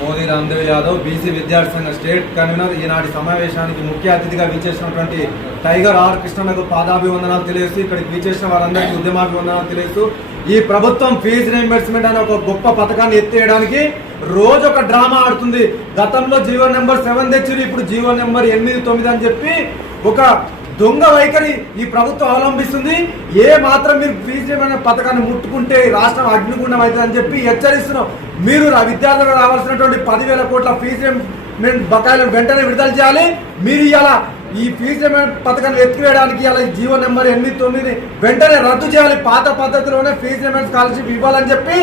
Modi Ramdev Yadav BC విద్యార్థి సంఘ state convener ఈనాటి సమావేశానికి ముఖ్య అతిథిగా విచ్చేసినటువంటి టైగర్ ఆర్ కృష్ణకు పాదాభివందనాలు తెలియజేస్తూ ఇక్కడికి విచ్చేసిన వారందరికీ ఉద్యమాభివందనాలు తెలియజేస్తూ ఈ ప్రభుత్వం ఫీజు రీయింబర్స్మెంట్ అనే ఒక గొప్ప పథకాన్ని ఎత్తేయడానికి రోజు ఒక డ్రామా ఆడుతుంది. గతంలో జీవో నెంబర్ 7 తెచ్చి ఇప్పుడు జీవో నెంబర్ 8, 9 అని చెప్పి ఒక దొంగ వైఖరి ఈ ప్రభుత్వం అవలంబిస్తుంది. ఏ మాత్రం మీరు ఫీజు రీయింబర్స్మెంట్ పథకాన్ని ముట్టుకుంటే రాష్ట్రం అగ్నిగుండం అవుతుంది అని చెప్పి హెచ్చరిస్తున్నాం. మీరు విద్యార్థులకు రావాల్సినటువంటి 10,000 కోట్ల ఫీజు రీయింబర్స్మెంట్ బకాయిలను వెంటనే విడుదల చేయాలి. మీరు ఇలా ఈ ఫీజు రీయింబర్స్మెంట్ పథకాన్ని ఎత్తివేయడానికి ఇలా జీవో నెంబర్ 8, 9 వెంటనే రద్దు చేయాలి. పాత పద్ధతిలోనే ఫీజు రీయింబర్స్మెంట్ స్కాలర్షిప్ ఇవ్వాలని చెప్పి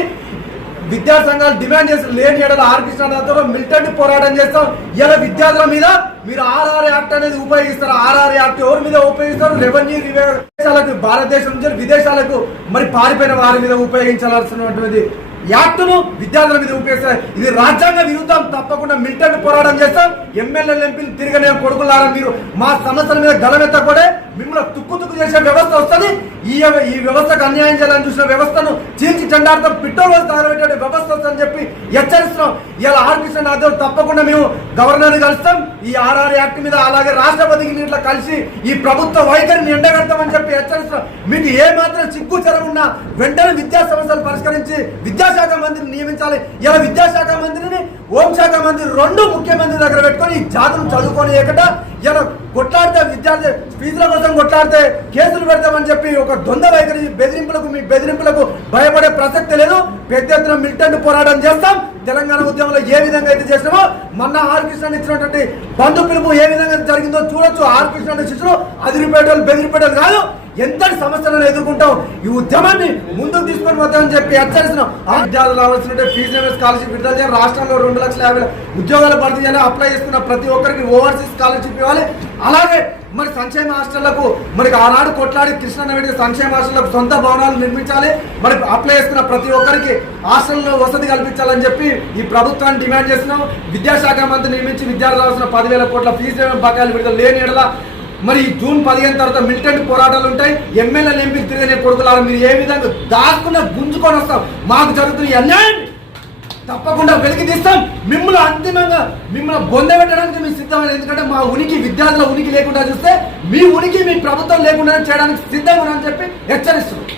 విద్యార్థి సంఘాలు డిమాండ్ చేసిన లేని ఏడాది ఆర్ కృష్ణ మిలిటెంట్ పోరాటం చేస్తాం. ఇలా విద్యార్థుల మీద మీరు ఆర్ఆర్ యాక్ట్ అనేది ఉపయోగిస్తారు. ఆర్ఆర్ యాక్ట్ ఎవరి మీద ఉపయోగిస్తారు? రెవెన్యూ విదేశాలకు, భారతదేశం నుంచి విదేశాలకు మరి పారిపోయిన వారి మీద ఉపయోగించాల్సినటువంటి యాక్టును విద్యార్థుల మీద ఉపయోగిస్తారు. ఇది రాజ్యాంగ విరుద్ధం. తప్పకుండా మిలిటెంట్ పోరాటం చేస్తాం. ఎమ్మెల్యేలు, ఎంపీలు తిరగనే కొడుకులారా మీరు మా సమస్యల మీద గలమెత్తకూడే మిమ్మల్ని తుక్కు చేసే వ్యవస్థ వస్తుంది. ఈ వ్యవస్థకు అన్యాయం చేయాలని చూసిన వ్యవస్థను చీల్చి చెండార్థం పిట్టోలు తగలబెట్టే వ్యవస్థ వస్తుందని చెప్పి హెచ్చరిస్తున్నాం. ఇలా ఆర్ కృష్ణ తప్పకుండా మేము గవర్నర్ని కలుస్తాం. ఈ ఆర్ఆర్ యాక్ట్ మీద అలాగే రాష్ట్రపతికి ఇట్లా కలిసి ఈ ప్రభుత్వ వైఖరిని ఎండగడతామని చెప్పి హెచ్చరిస్తున్నాం. మీకు ఏ మాత్రం సిగ్గుచరం ఉన్నా వెంటనే విద్యా సమస్యలు పరిష్కరించి విద్యాశాఖ మంత్రిని నియమించాలి. ఇలా విద్యాశాఖ మంత్రిని, హోంశాఖ మంత్రి రెండు ముఖ్యమంత్రి దగ్గర పెట్టుకొని ఈ జాతులు చదువుకొని ఏకట ఇలా కొట్లాడితే విద్యార్థి ఫీజుల కోసం కొట్లాడితే కేసులు పెడతామని చెప్పి ఒక దొంగ వైఖరి మీ బెదిరింపులకు భయపడే ప్రసక్తి లేదు. పెద్ద ఎత్తున మిలిటెంట్ పోరాటం చేస్తాం. తెలంగాణ ఉద్యమంలో ఏ విధంగా అయితే చేసినామో మొన్న ఆర్ కృష్ణ ఇచ్చినటువంటి బంధు పిలుపు ఏ విధంగా జరిగిందో చూడొచ్చు. ఆర్ కృష్ణ శిష్యులు అదిరిపేటలు బెదిరిపేటలు కాదు, ఎంతటి సమస్యలను ఎదుర్కొంటాం. ఈ ఉద్యమాన్ని ముందుకు తీసుకొని పోతామని చెప్పి హెచ్చరిస్తున్నాం. ఆ విద్యార్థులు రావాల్సిన ఫీజు రీయింబర్స్మెంట్ స్కాలర్షిప్ విడుదల చేయాలి. రాష్ట్రంలో 2,50,000 ఉద్యోగాలు భర్తీ చేయాలి. అప్లై చేసుకున్న ప్రతి ఒక్కరికి ఓవర్సీస్ స్కాలర్షిప్ ఇవ్వాలి. అలాగే మరి సంక్షేమ హాస్టళ్లకు మరి ఆనాడు కొట్లాడి కృష్ణ సంక్షేమ హాస్టళ్లకు సొంత భవనాలు నిర్మించాలి. మరి అప్లై చేసుకున్న ప్రతి ఒక్కరికి హాస్టల్లో వసతి కల్పించాలని చెప్పి ఈ ప్రభుత్వాన్ని డిమాండ్ చేస్తున్నాం. విద్యాశాఖ మంత్రి నియమించి విద్యార్థులు రావాల్సిన 10,000 కోట్ల ఫీజు రీయింబర్స్మెంట్ బకాయిలు విడుదల లేని ఎడల మరి జూన్ 15 తర్వాత మిలిటెంట్ పోరాటాలు ఉంటాయి. ఎమ్మెల్యేలు, ఎంపీలు తిరిగిన కొడుకులారు మీరు ఏ విధంగా దాచుకున్న గుంజుకొని వస్తాం. మాకు జరుగుతున్న ఈ అన్యాయాన్ని తప్పకుండా వెలికి తీస్తాం. మిమ్మల్ని అంతిమంగా మిమ్మల్ని బొందబెట్టడానికి మేము సిద్ధమైన. ఎందుకంటే మా ఉనికి, విద్యార్థుల ఉనికి లేకుండా చూస్తే మీ ఉనికి మీ ప్రభుత్వం లేకుండా చేయడానికి సిద్ధంగా అని చెప్పి హెచ్చరిస్తున్నాం.